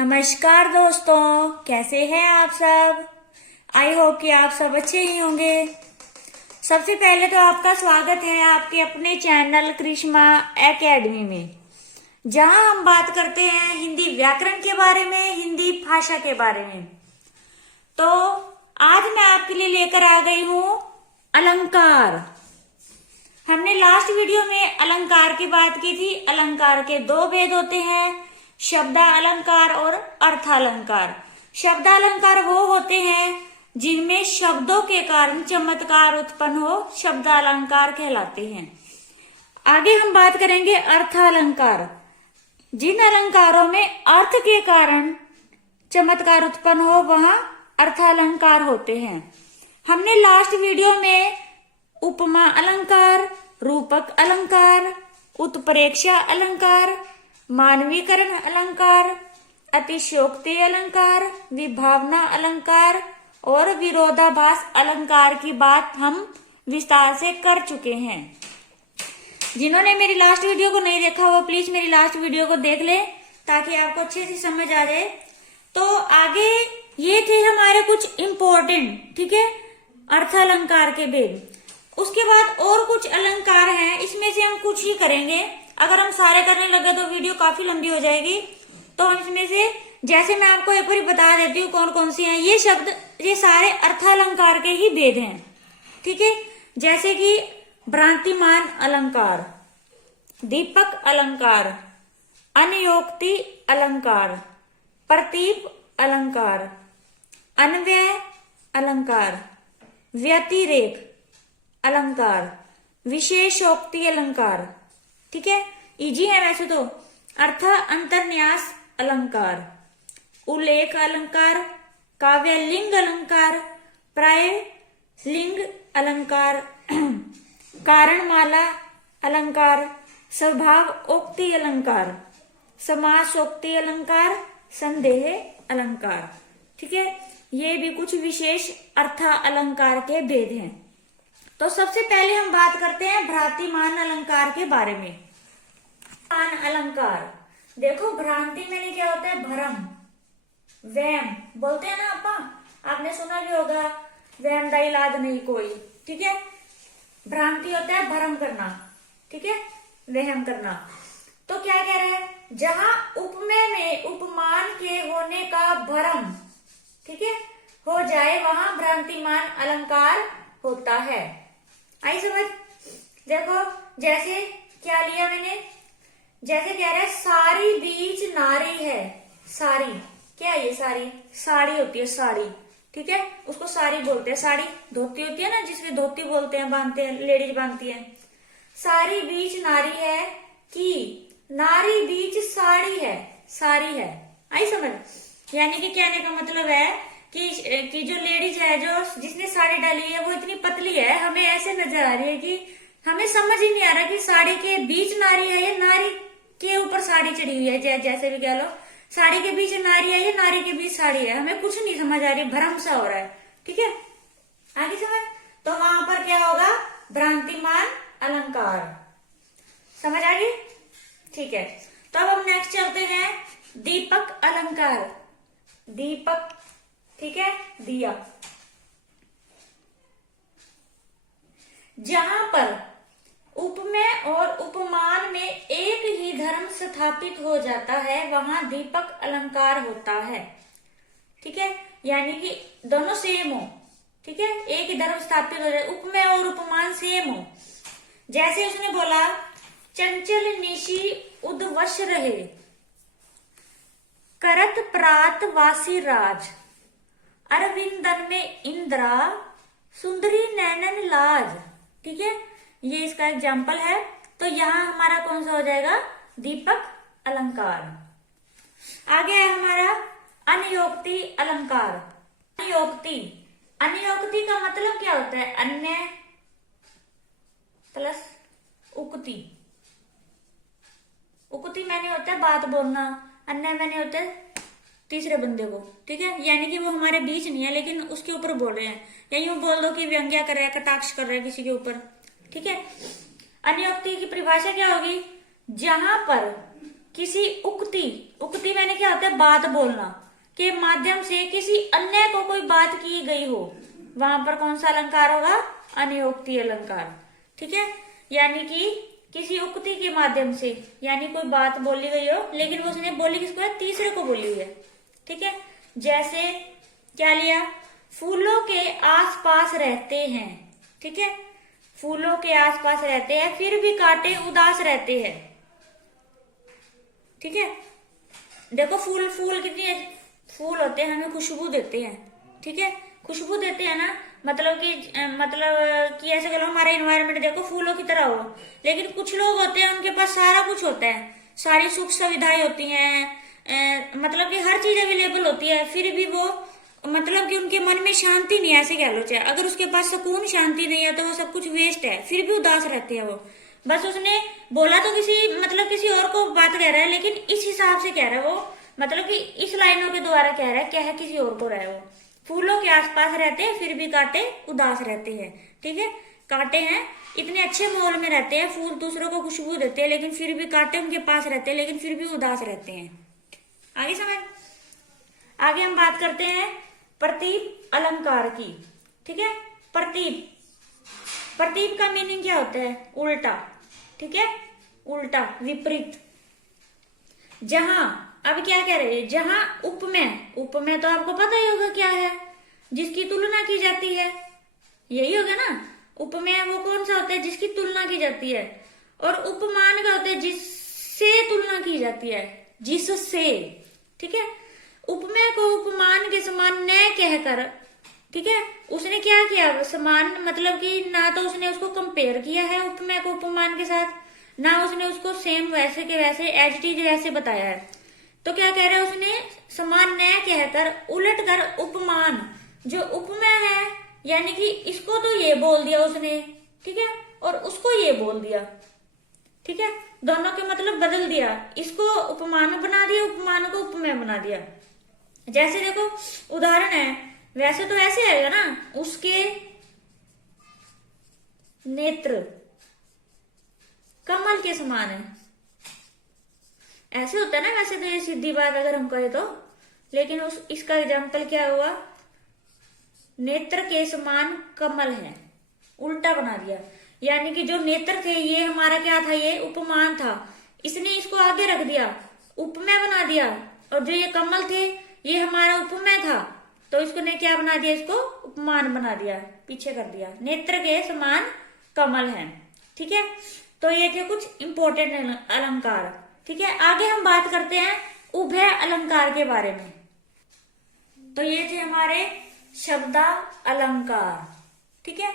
नमस्कार दोस्तों, कैसे हैं आप सब। आई होप कि आप सब अच्छे ही होंगे। सबसे पहले तो आपका स्वागत है आपके अपने चैनल करिश्मा एकेडमी में, जहां हम बात करते हैं हिंदी व्याकरण के बारे में, हिंदी भाषा के बारे में। तो आज मैं आपके लिए लेकर आ गई हूं अलंकार। हमने लास्ट वीडियो में अलंकार की बात की थी। अलंकार के दो भेद होते हैं, शब्दालंकार और अर्थालंकार। शब्दालंकार वो होते हैं जिनमें शब्दों के कारण चमत्कार उत्पन्न हो, शब्दालंकार कहलाते हैं। आगे हम बात करेंगे अर्थालंकार। जिन अलंकारों में अर्थ के कारण चमत्कार उत्पन्न हो वहां अर्थालंकार होते हैं। हमने लास्ट वीडियो में उपमा अलंकार, रूपक अलंकार, उत्प्रेक्षा अलंकार, मानवीकरण अलंकार, अतिशयोक्ति अलंकार, विभावना अलंकार और विरोधाभास अलंकार की बात हम विस्तार से कर चुके हैं। जिन्होंने मेरी लास्ट वीडियो को नहीं देखा वो प्लीज मेरी लास्ट वीडियो को देख ले ताकि आपको अच्छे से समझ आ जाए। तो आगे ये थे हमारे कुछ इम्पोर्टेंट, ठीक है, अर्थालंकार के भेद। उसके बाद और कुछ अलंकार हैं, इसमें से हम कुछ ही करेंगे। अगर हम सारे करने लगे तो वीडियो काफी लंबी हो जाएगी। तो हम इसमें से जैसे मैं आपको एक बार बता देती हूँ कौन कौन सी हैं। ये शब्द, ये सारे अर्थालंकार के ही भेद हैं, ठीक है। जैसे कि भ्रांतिमान अलंकार, दीपक अलंकार, अनयोक्ति अलंकार, प्रतीप अलंकार, अन्वय अलंकार, व्यतिरेक अलंकार, विशेषोक्ति अलंकार, ठीक है, इजी है वैसे तो। अर्थ अंतर्न्यास अलंकार, उल्लेख अलंकार, काव्यलिंग अलंकार, प्राय लिंग अलंकार, कारणमाला अलंकार, स्वभावोक्ति अलंकार, समासोक्ति अलंकार, संदेह अलंकार, ठीक है। ये भी कुछ विशेष अर्थ अलंकार के भेद हैं। तो सबसे पहले हम बात करते हैं भ्रांतिमान अलंकार के बारे में। अलंकार, देखो भ्रांति में क्या होता है, भ्रम, वहम बोलते हैं ना आपने सुना भी होगा, वहम का इलाज नहीं कोई, ठीक है। भ्रांति होता है भ्रम करना, ठीक है, वहम करना। तो क्या कह रहे हैं, जहां उपमेय में उपमान के होने का भ्रम, ठीक है, हो जाए वहां भ्रांतिमान अलंकार होता है। आई समझ। देखो जैसे क्या लिया मैंने, जैसे कह रहा है सारी बीच नारी है। सारी क्या है, ये सारी साड़ी होती है, साड़ी, ठीक है, उसको साड़ी बोलते हैं। साड़ी धोती होती है ना, जिसमें धोती बोलते हैं, बांधते हैं, लेडीज बांधती हैं। सारी बीच नारी है कि नारी बीच साड़ी है, साड़ी है। आई समझ। यानी कि कहने का मतलब है कि जो लेडीज है, जो जिसने साड़ी डाली है वो इतनी पतली है, हमें ऐसे नजर आ रही है कि हमें समझ ही नहीं आ रहा कि साड़ी के बीच नारी है या नारी के ऊपर साड़ी चढ़ी हुई है। जैसे भी कह लो, साड़ी के बीच नारी है या नारी के बीच साड़ी है, हमें कुछ नहीं समझ आ रही, भ्रम सा हो रहा है, ठीक है। आगे समझ। तो वहां पर क्या होगा, भ्रांतिमान अलंकार। समझ आ गई, ठीक है। तो अब हम नेक्स्ट चलते हैं दीपक अलंकार। दीपक, ठीक है, दिया। जहां पर उपमेय और उपमान में एक ही धर्म स्थापित हो जाता है वहां दीपक अलंकार होता है, ठीक है। यानी कि दोनों सेम हो, ठीक है, एक ही धर्म स्थापित हो जाए, उपमेय और उपमान सेम हो। जैसे उसने बोला, चंचल निशी उद्वश रहे, करत प्रात वासी राज, अरविंदन में इंद्रा, सुंदरी नैनन लाज, ठीक है। ये इसका एग्जाम्पल है। तो यहां हमारा कौन सा हो जाएगा, दीपक अलंकार। आगे है हमारा अनयोक्ति अलंकार। अनयोक्ति, अनयोक्ति का मतलब क्या होता है, अन्य प्लस उक्ति। उक्ति मैंने होता है बात बोलना, अन्य मैंने होता है तीसरे बंदे को, ठीक है। यानी कि वो हमारे बीच नहीं है लेकिन उसके ऊपर बोल रहे हैं, या यूं बोल दो कि व्यंग्या कर रहा है, कटाक्ष कर रहा है किसी के ऊपर, ठीक है। अनयोक्ति की परिभाषा क्या होगी, जहां पर किसी उक्ति, उक्ति मैंने क्या होता है, बात बोलना, के माध्यम से किसी अन्य को कोई बात की गई हो, वहां पर कौन सा अलंकार होगा, अनयोक्ति अलंकार। ठीक है, यानी कि किसी उक्ति के माध्यम से, यानी कोई बात बोली गई हो लेकिन वो उसने बोली किसको है, तीसरे को बोली हुई है। ठीक है, जैसे क्या लिया, फूलों के आसपास रहते हैं। ठीक है, फूलों के आसपास रहते हैं फिर भी कांटे उदास रहते हैं। ठीक है, देखो फूल, फूल कितनी फूल होते हैं, हमें खुशबू देते हैं। ठीक है, खुशबू देते हैं ना, मतलब कि ऐसे करो हमारा इन्वायरमेंट देखो फूलों की तरह हो, लेकिन कुछ लोग होते हैं उनके पास सारा कुछ होता है, सारी सुख सुविधाएं होती हैं, मतलब कि हर चीज अवेलेबल होती है, फिर भी वो मतलब कि उनके मन में शांति नहीं है, ऐसे कह लो। चाहे अगर उसके पास सुकून शांति नहीं है तो वो सब कुछ वेस्ट है, फिर भी उदास रहते हैं वो। बस उसने बोला तो किसी और को बात कह रहा है, लेकिन इस हिसाब से कह रहा है वो, मतलब कि इस लाइनों के द्वारा कह रहा है, क्या है, किसी और को रहा है वो। फूलों के आसपास रहते हैं फिर भी कांटे उदास रहते हैं। ठीक है, कांटे हैं, इतने अच्छे माहौल में रहते हैं, फूल दूसरों को खुशबू देते हैं, लेकिन फिर भी कांटे उनके पास रहते हैं, लेकिन फिर भी उदास रहते हैं। आगे समझ, आगे हम बात करते हैं प्रतीप अलंकार की। ठीक है, प्रतीप, प्रतीप का मीनिंग क्या होता है, उल्टा। ठीक है, उल्टा, विपरीत। जहां, अब क्या कह रहे हैं, जहां उपमेय, उपमेय तो आपको पता ही होगा क्या है, जिसकी तुलना की जाती है, यही होगा ना। उपमेय वो कौन सा होता है, जिसकी तुलना की जाती है, और उपमान का होता है जिससे तुलना की जाती है, जिससे। ठीक है, उपमेय को उपमान के समान न कहकर, ठीक है, उसने क्या किया, समान मतलब कि ना तो उसने उसको कंपेयर किया है उपमेय को उपमान के साथ, ना उसने उसको सेम वैसे के वैसे एज इट इज वैसे बताया है। तो क्या कह रहा है, उसने समान न कहकर उलट कर उपमान, जो उपमेय है, यानी कि इसको तो ये बोल दिया उसने, ठीक है, और उसको ये बोल दिया। ठीक है, दोनों के मतलब बदल दिया, इसको उपमान बना दिया, उपमान को उपमेय बना दिया। जैसे देखो उदाहरण है, वैसे तो ऐसे आएगा ना, उसके नेत्र कमल के समान है, ऐसे होता है ना। वैसे तो ये सीधी बात अगर हम कहें तो, लेकिन इसका एग्जाम्पल क्या हुआ, नेत्र के समान कमल है, उल्टा बना दिया। यानी कि जो नेत्र थे ये हमारा क्या था, ये उपमान था, इसने इसको आगे रख दिया, उपमेय बना दिया, और जो ये कमल थे ये हमारा उपमेय था, तो इसको ने क्या बना दिया, इसको उपमान बना दिया, पीछे कर दिया। नेत्र के समान कमल है। ठीक है, तो ये थे कुछ इंपॉर्टेंट अलंकार। ठीक है, आगे हम बात करते हैं उभय अलंकार के बारे में। तो ये थे हमारे शब्दा अलंकार। ठीक है,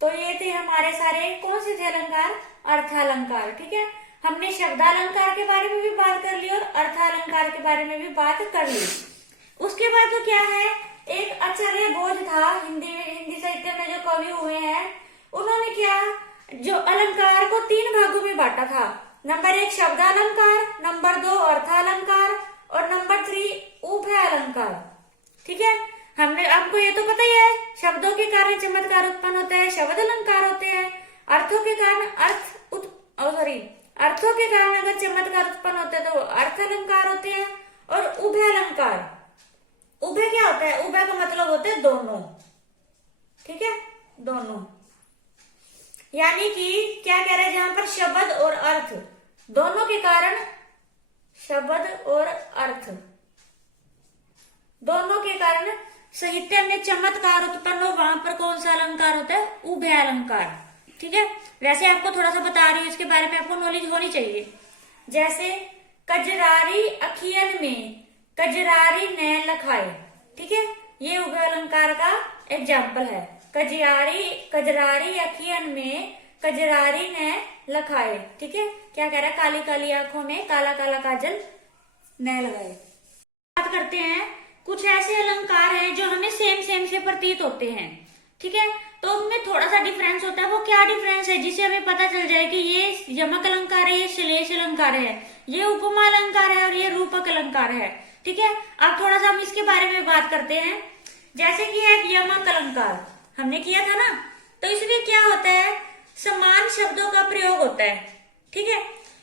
तो ये थे हमारे सारे कौन से थे अलंकार, अर्थालंकार। ठीक है, हमने शब्दालंकार के बारे में भी बात कर ली और अर्थालंकार के बारे में भी बात कर ली। उसके बाद तो क्या है, एक आचार्य भोज था, हिंदी साहित्य में जो कवि हुए हैं, उन्होंने क्या, जो अलंकार को 3 भागों में बांटा था। नंबर 1 शब्दालंकार, नंबर 2 अर्थालंकार, और नंबर 3 उभय अलंकार। ठीक है, हमने आपको ये तो पता ही है, शब्दों के कारण चमत्कार उत्पन्न होता है, शब्द अलंकार होते हैं, अर्थों के कारण अर्थों के कारण अगर चमत्कार उत्पन्न होते हैं तो अर्थ अलंकार होते हैं, और उभय अलंकार, उभय क्या होता है, उभय का मतलब होता है दोनों। ठीक है, दोनों, यानी कि क्या कह रहे हैं, जहां पर शब्द और अर्थ दोनों के कारण, शब्द और अर्थ दोनों के कारण साहित्य में चमत्कार उत्पन्न हो, वहां पर कौन सा अलंकार होता है, उभय अलंकार। ठीक है, वैसे आपको थोड़ा सा बता रही हूँ, इसके बारे में आपको नॉलेज होनी चाहिए। जैसे कजरारी अखियन में कजरारी ने लखाए। ठीक है, ये उभय अलंकार का एग्जाम्पल है। कजरारी अखियन में कजरारी ने लखाए। ठीक है, क्या कह रहा है, काली काली आंखों में काला काला काजल न लगाए। बात करते हैं कुछ ऐसे अलंकार हैं जो हमें सेम से प्रतीत होते हैं। ठीक है, तो उनमें थोड़ा सा डिफरेंस होता है। वो क्या डिफरेंस है, जिससे हमें पता चल जाए कि ये यमक अलंकार है, ये श्लेष अलंकार है, ये उपमा अलंकार है, और ये रूपक अलंकार है। ठीक है, अब थोड़ा सा हम इसके बारे में बात करते हैं। जैसे कि है यमक अलंकार, हमने किया था ना, तो इसमें क्या होता है, समान शब्दों का प्रयोग होता है। ठीक है,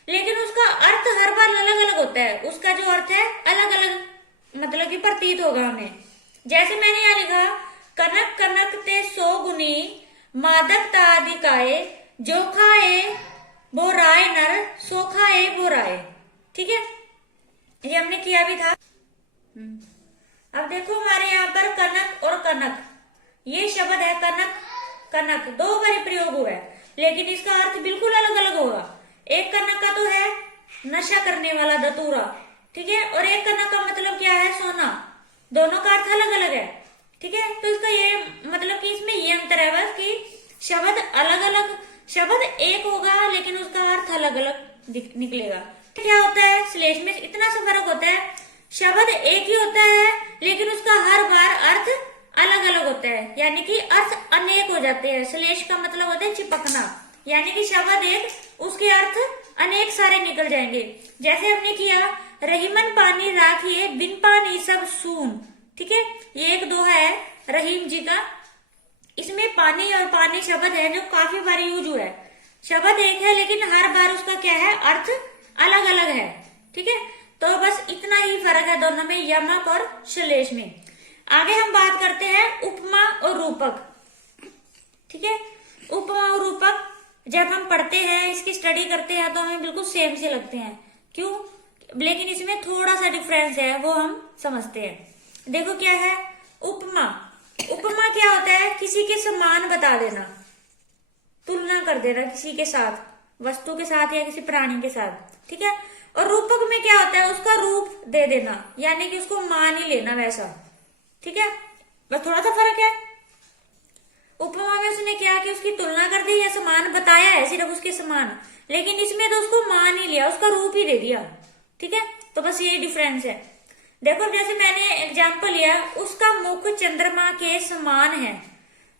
लेकिन उसका अर्थ हर बार अलग अलग होता है, उसका जो अर्थ है अलग अलग मतलब कि प्रतीत होगा हमें। जैसे मैंने यहाँ लिखा, कनक कनक ते 100 गुनी मादकता अधिकाए, जो खाए वो राय नर, सो खाए वो राय। ठीक है, ये हमने किया भी था। अब देखो हमारे यहाँ पर कनक और कनक, ये शब्द है कनक कनक, दो बार प्रयोग हुआ है, लेकिन इसका अर्थ बिल्कुल अलग अलग होगा। एक कनक का तो है नशा करने वाला धतूरा, ठीक है, और एक कनक का मतलब क्या है, सोना। दोनों का अर्थ अलग अलग है। ठीक है, तो इसका ये मतलब कि इसमें ये अंतर है बस कि शब्द अलग अलग, शब्द एक होगा लेकिन उसका अर्थ अलग अलग निकलेगा। क्या होता है श्लेष में इतना सा फर्क होता है, शब्द एक ही होता है लेकिन उसका हर बार अर्थ अलग अलग होता है, यानी कि अर्थ अनेक हो जाते हैं। श्लेष का मतलब होता है चिपकना, यानी कि शब्द एक, उसके अर्थ अनेक सारे निकल जाएंगे। जैसे हमने किया, रहीमन पानी राखिए बिन पानी सब सून। ठीक है, ये एक दोहा है रहीम जी का, इसमें पानी और पानी शब्द है जो काफी बार यूज हुआ है। शब्द एक है लेकिन हर बार उसका क्या है, अर्थ अलग अलग है। ठीक है, तो बस इतना ही फर्क है दोनों में, यमक और श्लेष में। आगे हम बात करते हैं उपमा और रूपक। ठीक है, उपमा और रूपक जब हम पढ़ते हैं, इसकी स्टडी करते हैं तो हमें बिल्कुल सेम से लगते हैं, क्यों, लेकिन इसमें थोड़ा सा डिफरेंस है, वो हम समझते हैं। देखो क्या है उपमा। उपमा क्या होता है, किसी के समान बता देना, तुलना कर देना किसी के साथ, वस्तु के साथ या किसी प्राणी के साथ। ठीक है, और रूपक में क्या होता है, उसका रूप दे देना, यानी कि उसको मान ही लेना वैसा। ठीक है, बस थोड़ा सा फर्क है। उपमा में उसने क्या कि उसकी तुलना कर दी या समान बताया है, सिर्फ उसके समान, लेकिन इसमें तो उसको मान ही लिया, उसका रूप ही दे दिया। ठीक है, तो बस ये डिफरेंस है। देखो जैसे मैंने एग्जाम्पल लिया, उसका मुख चंद्रमा के समान है,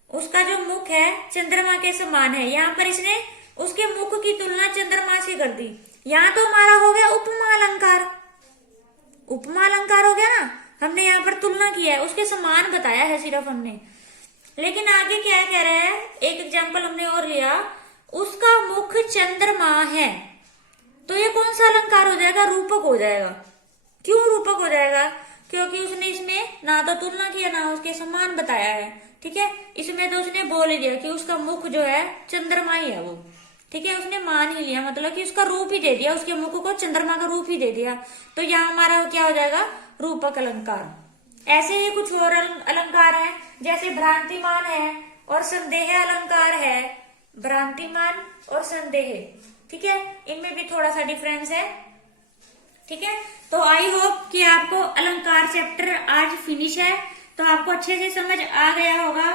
उसका जो मुख है चंद्रमा के समान है, यहाँ पर इसने उसके मुख की तुलना चंद्रमा से कर दी। यहाँ तो हमारा हो गया उपमा अलंकार, उपमा अलंकार हो गया ना, हमने यहाँ पर तुलना किया है, उसके समान बताया है सिर्फ हमने। लेकिन आगे क्या कह रहा है, एक एग्जाम्पल हमने और लिया, उसका मुख चंद्रमा है, तो ये कौन सा अलंकार हो जाएगा, रूपक हो जाएगा। क्यों रूपक हो जाएगा, क्योंकि उसने इसमें ना तो तुलना किया ना उसके समान बताया है। ठीक है, इसमें तो उसने बोल ही दिया कि उसका मुख जो है चंद्रमा ही है वो। ठीक है, उसने मान ही लिया, मतलब कि उसका रूप ही दे दिया, उसके मुख को चंद्रमा का रूप ही दे दिया, तो यहाँ हमारा क्या हो जाएगा, रूपक अलंकार। ऐसे ही कुछ और अलंकार है, जैसे भ्रांतिमान है और संदेह अलंकार है, भ्रांतिमान और संदेह। ठीक है, इनमें भी थोड़ा सा डिफरेंस है। ठीक है, तो आई होप कि आपको अलंकार चैप्टर आज फिनिश है, तो आपको अच्छे से समझ आ गया होगा।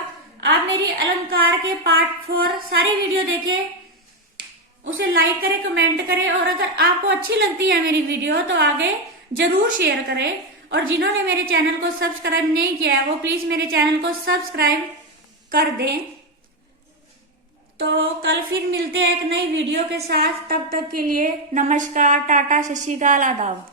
आप मेरी अलंकार के पार्ट 4 सारी वीडियो देखें, उसे लाइक करें, कमेंट करें, और अगर आपको अच्छी लगती है मेरी वीडियो तो आगे जरूर शेयर करें। और जिन्होंने मेरे चैनल को सब्सक्राइब नहीं किया है वो प्लीज मेरे चैनल को सब्सक्राइब कर दें। तो कल फिर मिलते हैं एक नई वीडियो के साथ, तब तक के लिए नमस्कार, टाटा, सत श्री अकाल, आदाब।